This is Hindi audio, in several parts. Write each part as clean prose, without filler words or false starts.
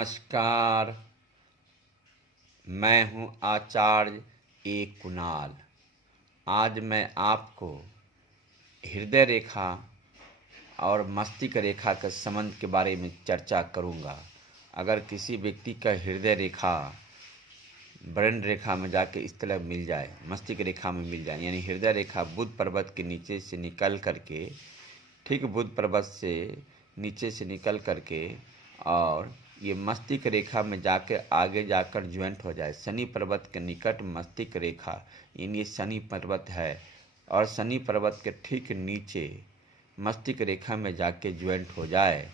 नमस्कार। मैं हूँ आचार्य कुणाल। आज मैं आपको हृदय रेखा और मस्तिष्क रेखा के संबंध के बारे में चर्चा करूँगा। अगर किसी व्यक्ति का हृदय रेखा ब्रेन रेखा में जाके इस तरह मिल जाए, मस्तिष्क रेखा में मिल जाए, यानी हृदय रेखा बुध पर्वत के नीचे से निकल करके, ठीक बुध पर्वत से नीचे से निकल करके और ये मस्तिष्क रेखा में जाकर आगे जाकर ज्वाइंट हो जाए। शनि पर्वत के निकट मस्तिष्क रेखा, यानी शनि पर्वत है और शनि पर्वत के ठीक नीचे मस्तिष्क रेखा में जाके ज्वाइंट हो जाए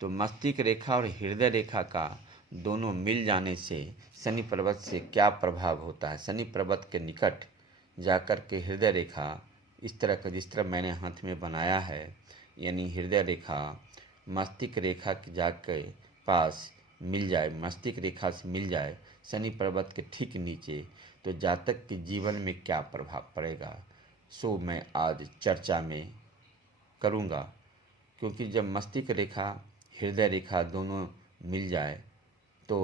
तो मस्तिष्क रेखा और हृदय रेखा का दोनों मिल जाने से शनि पर्वत से क्या प्रभाव होता है। शनि पर्वत के निकट जाकर के हृदय रेखा इस तरह का, जिस तरह मैंने हाथ में बनाया है, यानी हृदय रेखा मस्तिष्क रेखा के जाके पास मिल जाए, मस्तिष्क रेखा से मिल जाए शनि पर्वत के ठीक नीचे, तो जातक के जीवन में क्या प्रभाव पड़ेगा सो मैं आज चर्चा में करूँगा। क्योंकि जब मस्तिष्क रेखा हृदय रेखा दोनों मिल जाए तो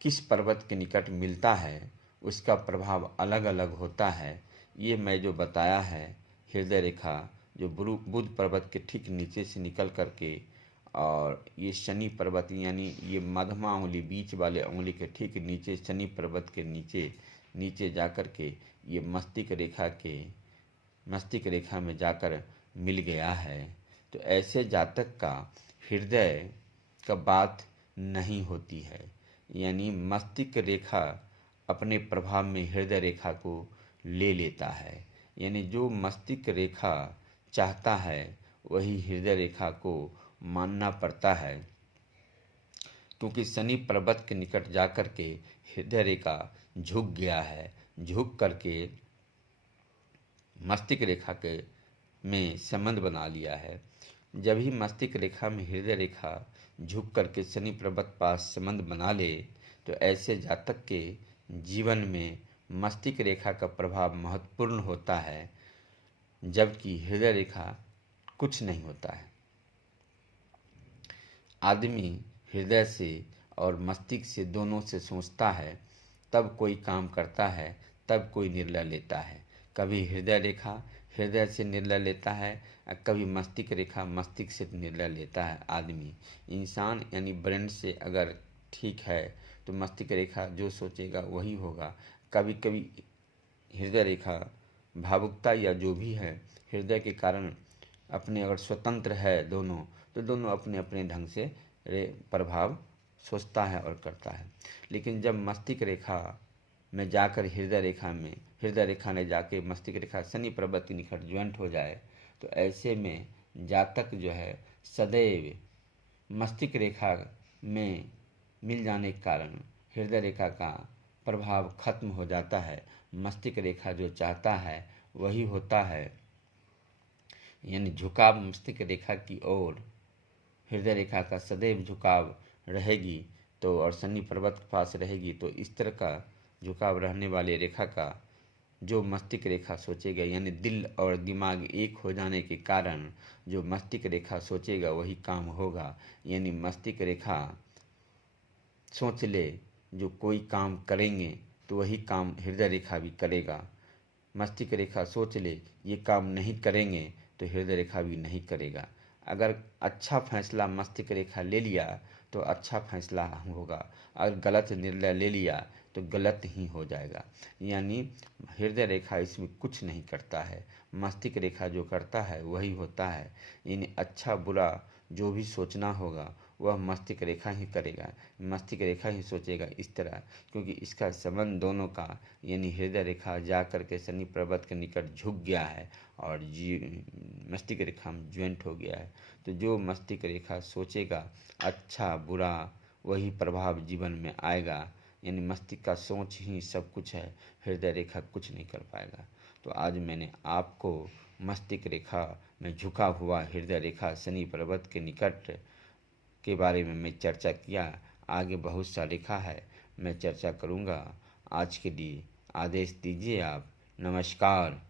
किस पर्वत के निकट मिलता है उसका प्रभाव अलग अलग होता है। ये मैं जो बताया है, हृदय रेखा जो बुध पर्वत के ठीक नीचे से निकल करके और ये शनि पर्वत, यानी ये मध्यमा उंगली, बीच वाले उंगली के ठीक नीचे शनि पर्वत के नीचे जाकर के ये मस्तिष्क रेखा में जाकर मिल गया है, तो ऐसे जातक का हृदय का बात नहीं होती है। यानी मस्तिष्क रेखा अपने प्रभाव में हृदय रेखा को ले लेता है। यानी जो मस्तिष्क रेखा चाहता है वही हृदय रेखा को मानना पड़ता है। क्योंकि शनि पर्वत के निकट जाकर के हृदय रेखा झुक गया है, झुक करके मस्तिष्क रेखा के में संबंध बना लिया है। जब ही मस्तिष्क रेखा में हृदय रेखा झुक करके शनि पर्वत पास संबंध बना ले तो ऐसे जातक के जीवन में मस्तिष्क रेखा का प्रभाव महत्वपूर्ण होता है, जबकि हृदय रेखा कुछ नहीं होता है। आदमी हृदय से और मस्तिष्क से दोनों से सोचता है, तब कोई काम करता है, तब कोई निर्णय लेता है। कभी हृदय रेखा हृदय से निर्णय लेता है, कभी मस्तिष्क रेखा मस्तिष्क से निर्णय लेता है। आदमी इंसान यानी ब्रेन से अगर ठीक है तो मस्तिष्क रेखा जो सोचेगा वही होगा। कभी कभी हृदय रेखा भावुकता या जो भी है, हृदय के कारण अपने अगर स्वतंत्र है दोनों, तो दोनों अपने अपने ढंग से प्रभाव सोचता है और करता है। लेकिन जब मस्तिष्क रेखा में जाकर हृदय रेखा ने जाके मस्तिष्क रेखा शनि पर्वत के निकट ज्वाइंट हो जाए तो ऐसे में जातक जो है सदैव मस्तिष्क रेखा में मिल जाने के कारण हृदय रेखा का प्रभाव खत्म हो जाता है। मस्तिष्क रेखा जो चाहता है वही होता है, यानी झुकाव मस्तिष्क रेखा की ओर हृदय रेखा का सदैव झुकाव रहेगी तो और शनि पर्वत के पास रहेगी तो इस तरह का झुकाव रहने वाले रेखा का जो मस्तिष्क रेखा सोचेगा, यानी दिल और दिमाग एक हो जाने के कारण जो मस्तिष्क रेखा सोचेगा वही काम होगा। यानी मस्तिष्क रेखा सोच ले जो कोई काम करेंगे तो वही काम हृदय रेखा भी करेगा। मस्तिष्क रेखा सोच ले ये काम नहीं करेंगे तो हृदय रेखा भी नहीं करेगा। अगर अच्छा फैसला मस्तिष्क रेखा ले लिया तो अच्छा फैसला होगा, अगर गलत निर्णय ले लिया तो गलत ही हो जाएगा। यानी हृदय रेखा इसमें कुछ नहीं करता है, मस्तिष्क रेखा जो करता है वही होता है। यानी अच्छा बुरा जो भी सोचना होगा वह मस्तिष्क रेखा ही करेगा, मस्तिष्क रेखा ही सोचेगा इस तरह। क्योंकि इसका संबंध दोनों का, यानी हृदय रेखा जा कर के शनि पर्वत के निकट झुक गया है और मस्तिष्क रेखा में ज्वाइंट हो गया है। तो जो मस्तिष्क रेखा सोचेगा अच्छा बुरा वही प्रभाव जीवन में आएगा। यानी मस्तिष्क का सोच ही सब कुछ है, हृदय रेखा कुछ नहीं कर पाएगा। तो आज मैंने आपको मस्तिष्क रेखा में झुका हुआ हृदय रेखा शनि पर्वत के निकट के बारे में मैं चर्चा किया। आगे बहुत सा रेखा है, मैं चर्चा करूँगा। आज के लिए आदेश दीजिए आप। नमस्कार।